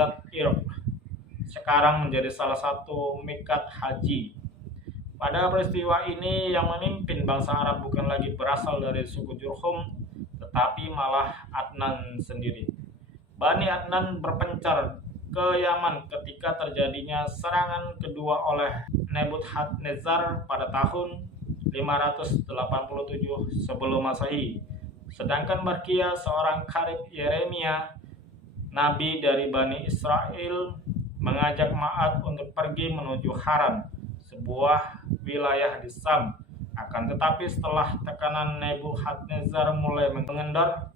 Zat Irq, sekarang menjadi salah satu mikat haji. Pada peristiwa ini yang memimpin bangsa Arab bukan lagi berasal dari suku Jurhum, tetapi malah Adnan sendiri. Bani Adnan berpencar ke Yaman ketika terjadinya serangan kedua oleh Nebukadnezar pada tahun 587 sebelum Masehi. Sedangkan Barkia, seorang karib Yeremia, nabi dari Bani Israel, mengajak Ma'ad untuk pergi menuju Haran, sebuah wilayah di Sam. Akan tetapi setelah tekanan Nebukadnezar mulai mengendor,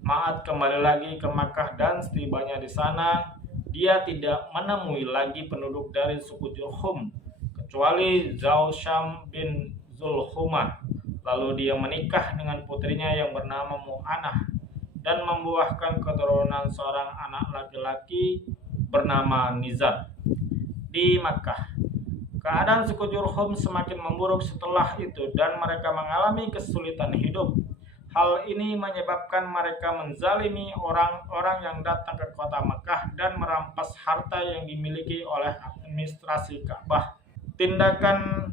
Ma'ad kembali lagi ke Makkah dan setibanya di sana, dia tidak menemui lagi penduduk dari suku Jurhum, kecuali Zausham bin Zulhumah. Lalu dia menikah dengan putrinya yang bernama Mu'anah dan membuahkan keturunan seorang anak laki-laki bernama Nizar. Di Makkah, keadaan suku Jurhum semakin memburuk setelah itu dan mereka mengalami kesulitan hidup. Hal ini menyebabkan mereka menzalimi orang-orang yang datang ke kota Makkah dan merampas harta yang dimiliki oleh administrasi Ka'bah. Tindakan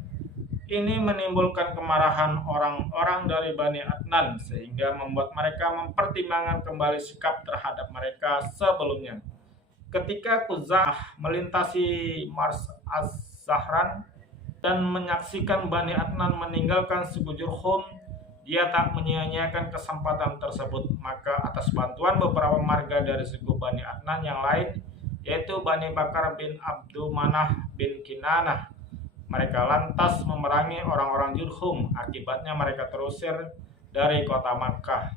ini menimbulkan kemarahan orang-orang dari Bani Adnan sehingga membuat mereka mempertimbangkan kembali sikap terhadap mereka sebelumnya. Ketika Quza'ah melintasi Mars Az-Zahran dan menyaksikan Bani Adnan meninggalkan suku Jurhum, dia tak menyia-nyiakan kesempatan tersebut. Maka atas bantuan beberapa marga dari suku Bani Adnan yang lain, yaitu Bani Bakar bin Abdul Manah bin Kinanah, mereka lantas memerangi orang-orang Jurhum. Akibatnya mereka terusir dari kota Makkah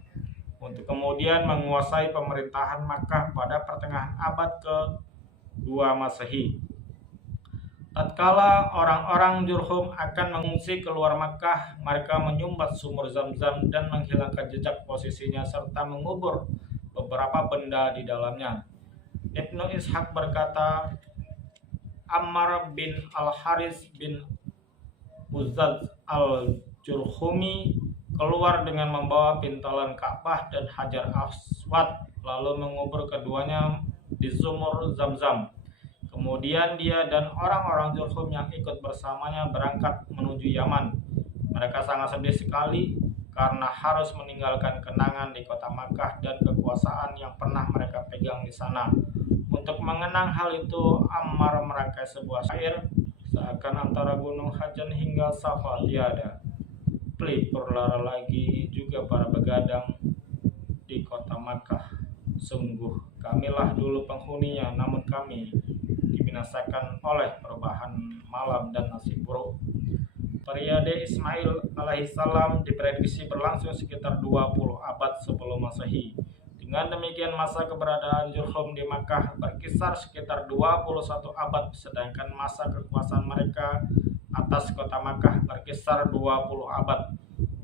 untuk kemudian menguasai pemerintahan Makkah pada pertengahan abad ke-2 Masehi. Tatkala orang-orang Jurhum akan mengungsi keluar Makkah, mereka menyumbat sumur Zam-Zam dan menghilangkan jejak posisinya serta mengubur beberapa benda di dalamnya. Ibnu Ishaq berkata, Ammar bin Al-Haris bin Uzaz al-Jurhumi keluar dengan membawa pintalan Ka'bah dan Hajar Aswad, lalu mengubur keduanya di sumur Zam-Zam. Kemudian dia dan orang-orang Jurhum yang ikut bersamanya berangkat menuju Yaman. Mereka sangat sedih sekali karena harus meninggalkan kenangan di kota Makkah dan kekuasaan yang pernah mereka pegang di sana. Untuk mengenang hal itu, Ammar merangkai sebuah syair, seakan antara gunung Hajan hingga Safa tiada, pelipur lara lagi juga para begadang di kota Makkah. Sungguh kamilah dulu penghuninya, namun kami dibinasakan oleh perubahan malam dan nasib buruk. Periode Ismail alaihissalam diprediksi berlangsung sekitar 20 abad sebelum Masehi. Dengan demikian masa keberadaan Jurhum di Makkah berkisar sekitar 21 abad, sedangkan masa kekuasaan mereka atas kota Makkah berkisar 20 abad.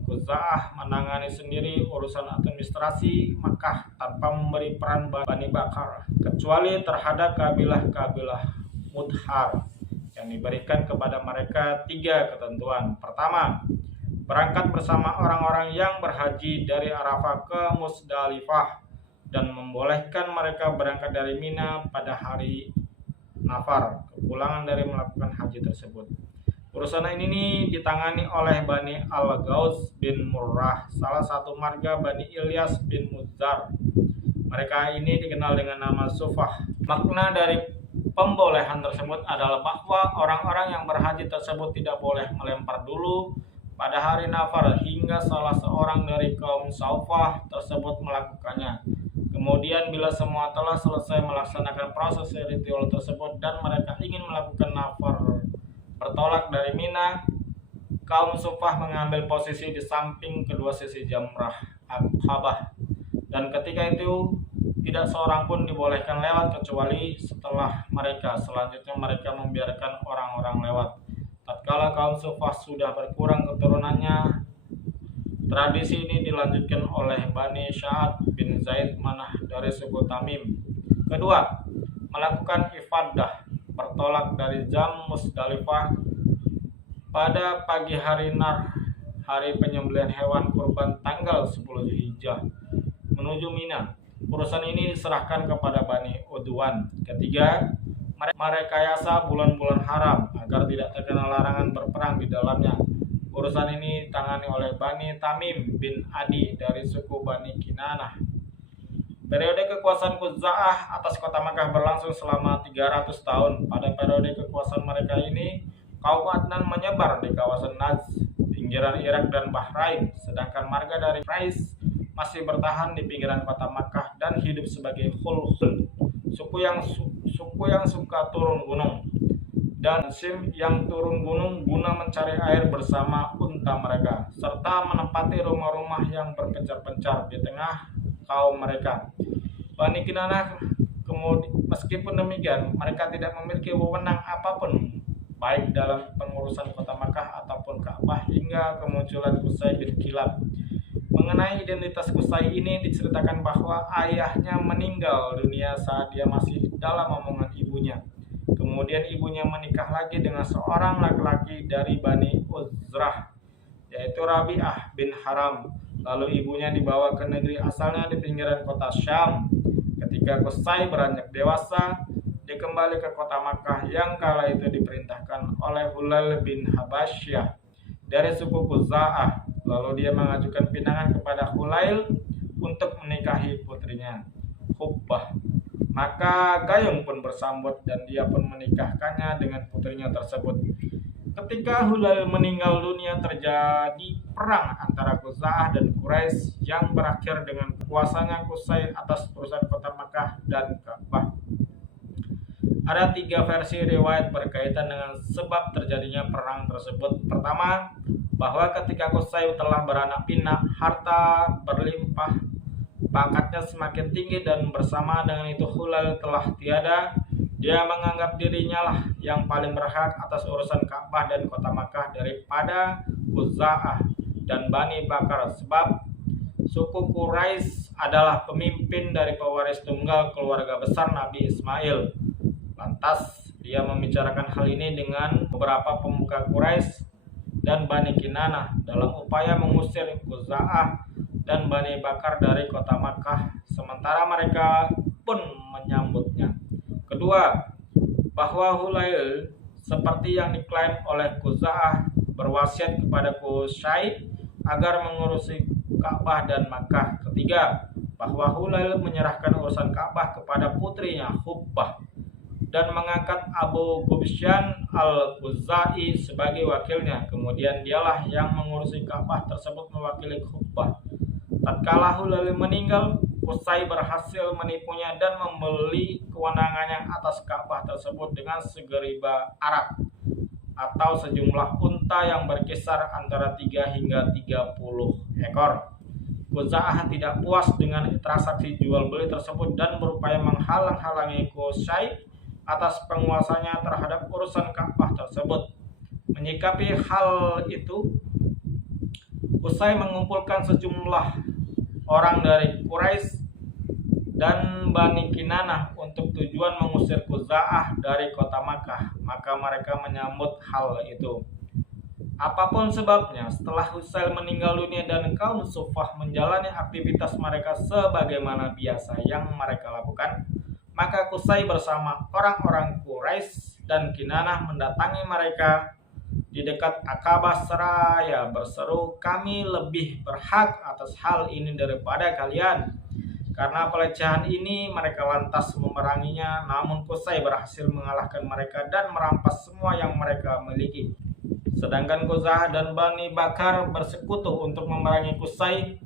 Quza'ah menangani sendiri urusan administrasi Makkah tanpa memberi peran Bani Bakar, kecuali terhadap kabilah-kabilah Mudhar yang diberikan kepada mereka 3 ketentuan. Pertama, berangkat bersama orang-orang yang berhaji dari Arafah ke Musdalifah dan membolehkan mereka berangkat dari Mina pada hari Nafar, kepulangan dari melakukan haji tersebut. Urusan ini ditangani oleh Bani Al-Gauz bin Murrah, salah satu marga Bani Ilyas bin Mudzar. Mereka ini dikenal dengan nama Sufah. Makna dari pembolehan tersebut adalah bahwa orang-orang yang berhaji tersebut tidak boleh melempar dulu pada hari Nafar hingga salah seorang dari kaum Saufah tersebut melakukannya. Kemudian bila semua telah selesai melaksanakan proses ritual tersebut dan mereka ingin melakukan nafar bertolak dari Mina, kaum Sufah mengambil posisi di samping kedua sisi Jamrah Aqabah, dan ketika itu tidak seorang pun dibolehkan lewat kecuali setelah mereka. Selanjutnya mereka membiarkan orang-orang lewat. Tatkala kaum Sufah sudah berkurang keturunannya, tradisi ini dilanjutkan oleh Bani Sya'ad bin Zaid Manah dari suku Tamim. Kedua, melakukan ifadah bertolak dari Jam Musdalifah pada pagi hari Nar, hari penyembelihan hewan kurban tanggal 10 Zulhijjah, menuju Mina. urusan ini diserahkan kepada Bani Udwan. Ketiga, merekayasa bulan-bulan haram agar tidak terkena larangan berperang di dalamnya. Urusan ini ditangani oleh Bani Tamim bin Adi dari suku Bani Kinanah. Periode kekuasaan Khuza'ah atas kota Makkah berlangsung selama 300 tahun. Pada periode kekuasaan mereka ini, kaum Adnan menyebar di kawasan Najd, pinggiran Irak dan Bahrain, sedangkan marga dari Quraisy masih bertahan di pinggiran kota Makkah dan hidup sebagai khul-khul, suku yang suka turun gunung, dan Sim yang turun gunung guna mencari air bersama unta mereka, serta menempati rumah-rumah yang berpencar-pencar di tengah kaum mereka. Bani Kinanah meskipun demikian, mereka tidak memiliki wewenang apapun baik dalam pengurusan kota Makkah ataupun Ka'bah hingga kemunculan Qusay bin Kilab. Mengenai identitas Qusay ini diceritakan bahwa ayahnya meninggal dunia saat dia masih dalam omongan ibunya. Kemudian ibunya menikah lagi dengan seorang laki-laki dari Bani Uzrah, yaitu Rabi'ah bin Haram. Lalu ibunya dibawa ke negeri asalnya di pinggiran kota Syam. Ketika Qusay beranjak dewasa, dia kembali ke kota Makkah yang kala itu diperintahkan oleh Hulail bin Habasyah dari suku Khuza'ah. Lalu dia mengajukan pinangan kepada Hulail untuk menikahi putrinya, Hubbah. Maka Gayung pun bersambut dan dia pun menikahkannya dengan putrinya tersebut. Ketika Hulail meninggal dunia, terjadi perang antara Khuza'ah dan Quraisy yang berakhir dengan kuasanya Qusay atas urusan kota Makkah dan Ka'bah. Ada 3 versi riwayat berkaitan dengan sebab terjadinya perang tersebut. Pertama, bahwa ketika Qusay telah beranak pinak, harta berlimpah, pangkatnya semakin tinggi, dan bersama dengan itu Hulail telah tiada, dia menganggap dirinya lah yang paling berhak atas urusan Ka'bah dan kota Makkah daripada Khuza'ah dan Bani Bakar, sebab suku Quraisy adalah pemimpin dari pewaris tunggal keluarga besar Nabi Ismail. Lantas dia membicarakan hal ini dengan beberapa pemuka Quraisy dan Bani Kinanah dalam upaya mengusir Khuza'ah dan Bani Bakar dari kota Makkah, sementara mereka pun menyambutnya. Kedua, bahwa Hulail seperti yang diklaim oleh Khuza'ah berwasiat kepada Qusay agar mengurusi Ka'bah dan Makkah. Ketiga, bahwa Hulail menyerahkan urusan Ka'bah kepada putrinya Hubbah dan mengangkat Abu Qubsyan al-Khuzai sebagai wakilnya. Kemudian dialah yang mengurusi Ka'bah tersebut mewakili Hubbah. Tatkala Hulail meninggal, Qusay berhasil menipunya dan membeli kewenangannya atas Ka'bah tersebut dengan segeriba arak atau sejumlah unta yang berkisar antara 3 hingga 30 ekor. Khuza'ah tidak puas dengan transaksi jual beli tersebut dan berupaya menghalang-halangi Qusay atas penguasanya terhadap urusan Ka'bah tersebut. Menyikapi hal itu, Qusay mengumpulkan sejumlah orang dari Quraisy dan Bani Kinanah untuk tujuan mengusir Khuza'ah dari kota Makkah. Maka mereka menyambut hal itu. Apapun sebabnya, setelah Hulail meninggal dunia dan kaum Suffah menjalani aktivitas mereka sebagaimana biasa yang mereka lakukan, maka Qusay bersama orang-orang Quraisy dan Kinanah mendatangi mereka di dekat Aqabah seraya berseru, "Kami lebih berhak atas hal ini daripada kalian." Karena pelecehan ini mereka lantas memeranginya, namun Qusay berhasil mengalahkan mereka dan merampas semua yang mereka miliki. Sedangkan Khuza'ah dan Bani Bakar bersekutu untuk memerangi Qusay